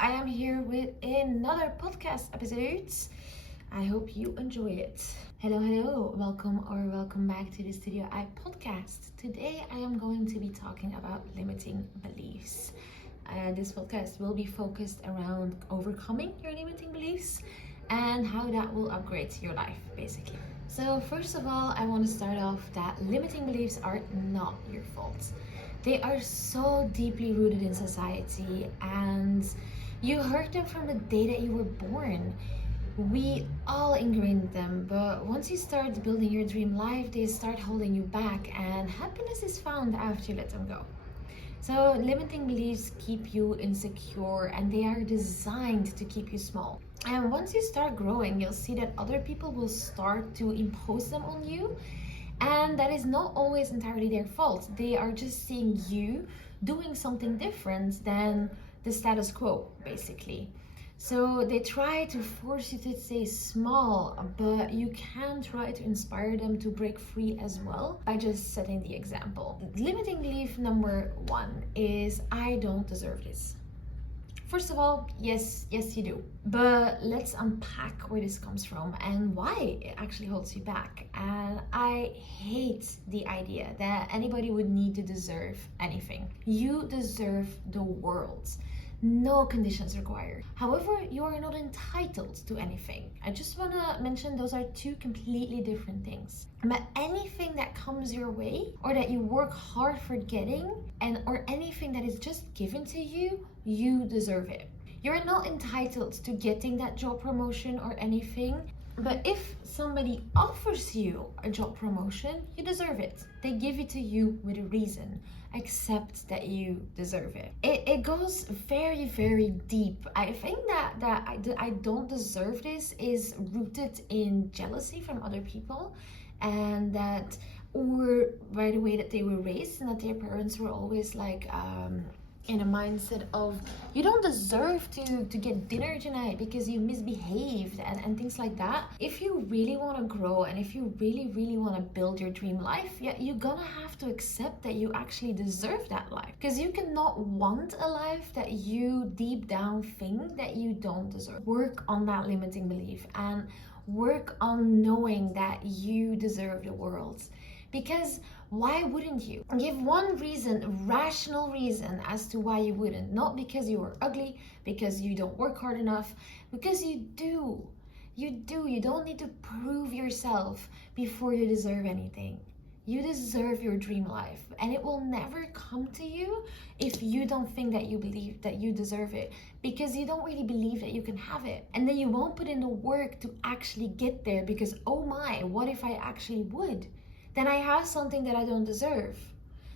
I am here with another podcast episode. I hope you enjoy it. Hello, welcome back to the Studio I podcast. Today I am going to be talking about limiting beliefs. This podcast will be focused around overcoming your limiting beliefs and how that will upgrade your life, basically. So first of all, I want to start off that limiting beliefs are not your fault. They are so deeply rooted in society and you heard them from the day that you were born. We all ingrained them, but once you start building your dream life, they start holding you back, and happiness is found after you let them go. So limiting beliefs keep you insecure and they are designed to keep you small. And once you start growing, you'll see that other people will start to impose them on you. And that is not always entirely their fault. They are just seeing you doing something different than the status quo, basically. So they try to force you to stay small, but you can try to inspire them to break free as well by just setting the example. Limiting belief number 1 is I don't deserve this. First of all, yes you do. But let's unpack where this comes from and why it actually holds you back. And I hate the idea that anybody would need to deserve anything. You deserve the world. No conditions required. However, you are not entitled to anything. I just want to mention those are two completely different things. But anything that comes your way or that you work hard for getting or anything that is just given to you, you deserve it. You're not entitled to getting that job promotion or anything. But if somebody offers you a job promotion, you deserve it. They give it to you with a reason. Accept that you deserve it. It goes very, very deep. I think that I don't deserve this is rooted in jealousy from other people, and that, or by the way that they were raised, and that their parents were always like in a mindset of you don't deserve to get dinner tonight because you misbehaved and things like that. If you really want to grow and if you really want to build your dream life, you're gonna have to accept that you actually deserve that life, because you cannot want a life that you deep down think that you don't deserve. Work on that limiting belief and work on knowing that you deserve the world. Because why wouldn't you? Give one reason, rational reason as to why you wouldn't. Not because you are ugly, because you don't work hard enough, because you do. You do. You don't need to prove yourself before you deserve anything. You deserve your dream life, and it will never come to you if you don't think that you believe that you deserve it, because you don't really believe that you can have it. And then you won't put in the work to actually get there because, oh my, what if I actually would? Then I have something that I don't deserve.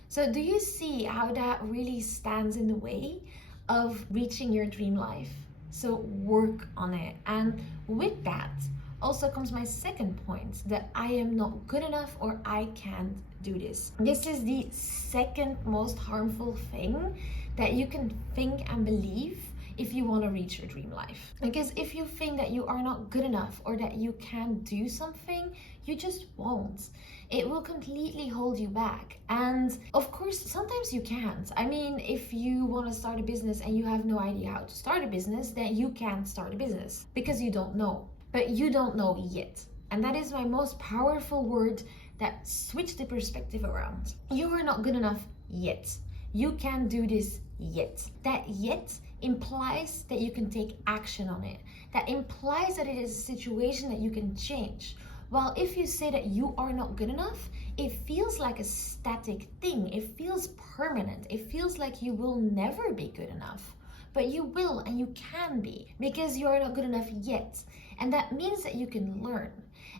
So do you see how that really stands in the way of reaching your dream life? So work on it. And with that also comes my second point, that I am not good enough or I can't do this. This is the second most harmful thing that you can think and believe if you want to reach your dream life. Because if you think that you are not good enough or that you can't do something, you just won't. It will completely hold you back. And of course, sometimes you can't. I mean, if you want to start a business and you have no idea how to start a business, then you can't start a business because you don't know. But you don't know yet. And that is my most powerful word that switched the perspective around. You are not good enough yet. You can't do this yet. That yet implies that you can take action on it. That implies that it is a situation that you can change. While if you say that you are not good enough, it feels like a static thing. It feels permanent. It feels like you will never be good enough. But you will, and you can be, because you are not good enough yet. And that means that you can learn.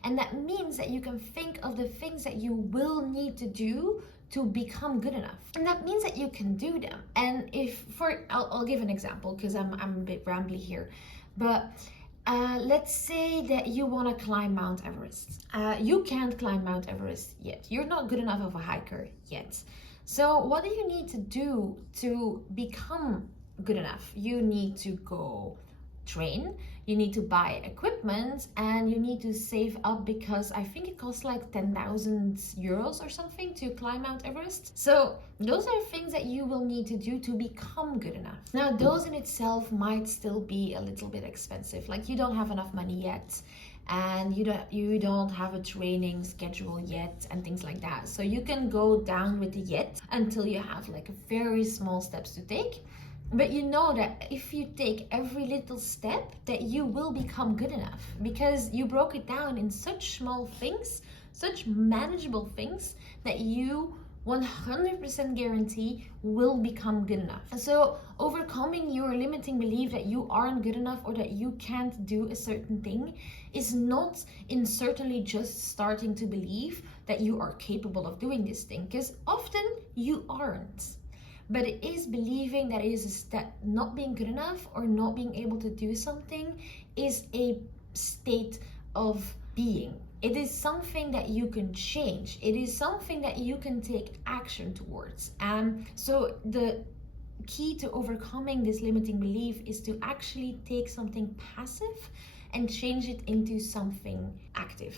And that means that you can think of the things that you will need to do to become good enough. And that means that you can do them. And I'll give an example because I'm a bit rambly here. But let's say that you want to climb Mount Everest. You can't climb Mount Everest yet. You're not good enough of a hiker yet. So what do you need to do to become good enough? You need to go train, you need to buy equipment, and you need to save up because I think it costs like 10,000 euros or something to climb Mount Everest. So those are things that you will need to do to become good enough. Now, those in itself might still be a little bit expensive. Like, you don't have enough money yet, and you don't have a training schedule yet, and things like that. So you can go down with the yet until you have like very small steps to take. But you know that if you take every little step, that you will become good enough, because you broke it down in such small things, such manageable things, that you 100% guarantee will become good enough. So overcoming your limiting belief that you aren't good enough or that you can't do a certain thing is not in certainly just starting to believe that you are capable of doing this thing, because often you aren't. But it is believing that it is a step. Not being good enough or not being able to do something is a state of being. It is something that you can change. It is something that you can take action towards. So the key to overcoming this limiting belief is to actually take something passive and change it into something active.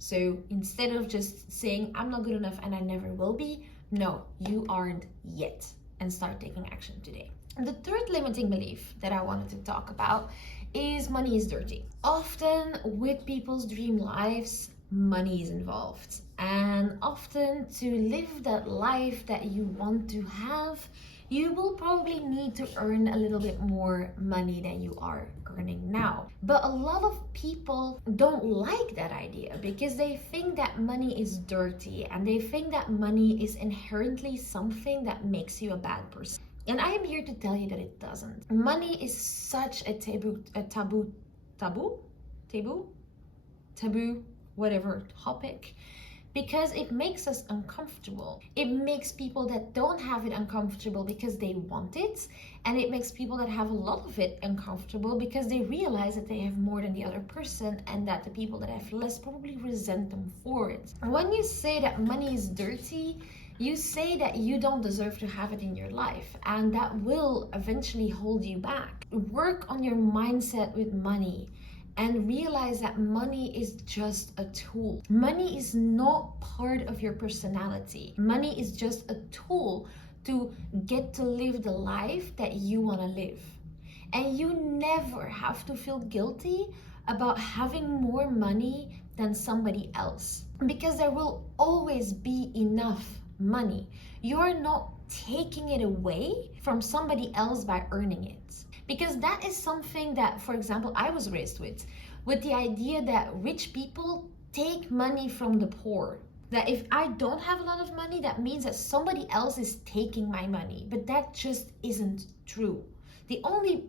So instead of just saying, I'm not good enough and I never will be, no, you aren't yet. And start taking action today. And the third limiting belief that I wanted to talk about is money is dirty. Often with people's dream lives, money is involved. And often to live that life that you want to have, you will probably need to earn a little bit more money than you are earning now. But a lot of people don't like that idea because they think that money is dirty, and they think that money is inherently something that makes you a bad person. And I am here to tell you that it doesn't. Money is such a taboo, whatever topic, because it makes us uncomfortable. It makes people that don't have it uncomfortable because they want it, and it makes people that have a lot of it uncomfortable because they realize that they have more than the other person, and that the people that have less probably resent them for it. When you say that money is dirty, you say that you don't deserve to have it in your life, and that will eventually hold you back. Work on your mindset with money and realize that money is just a tool. Money is not part of your personality. Money is just a tool to get to live the life that you want to live. And you never have to feel guilty about having more money than somebody else, because there will always be enough money. You're not taking it away from somebody else by earning it. Because that is something that, for example, I was raised with the idea that rich people take money from the poor. That if I don't have a lot of money, that means that somebody else is taking my money. But that just isn't true. The only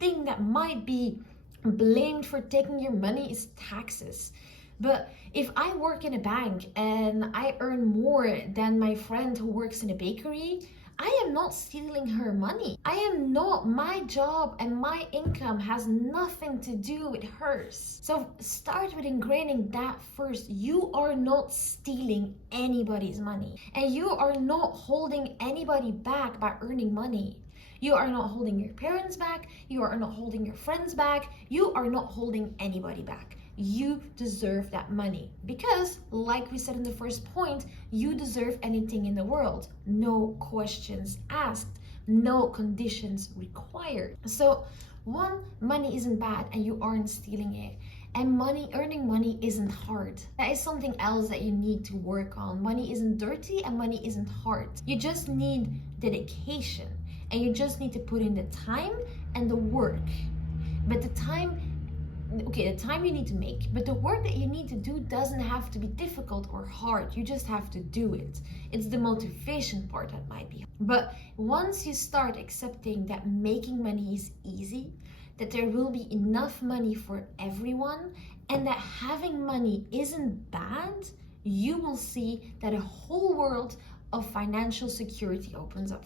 thing that might be blamed for taking your money is taxes. But if I work in a bank and I earn more than my friend who works in a bakery, I am not stealing her money. My job and my income has nothing to do with hers. So start with ingraining that first. You are not stealing anybody's money, and you are not holding anybody back by earning money. You are not holding your parents back. You are not holding your friends back. You are not holding anybody back. You deserve that money because, like we said in the first point, you deserve anything in the world. No questions asked, no conditions required. So one, money isn't bad and you aren't stealing it. And earning money isn't hard. That is something else that you need to work on. Money isn't dirty and money isn't hard. You just need dedication, and you just need to put in the time and the work. But the time you need to make, but the work that you need to do doesn't have to be difficult or hard. You just have to do it. It's the motivation part that might be. But once you start accepting that making money is easy, that there will be enough money for everyone, and that having money isn't bad, you will see that a whole world of financial security opens up.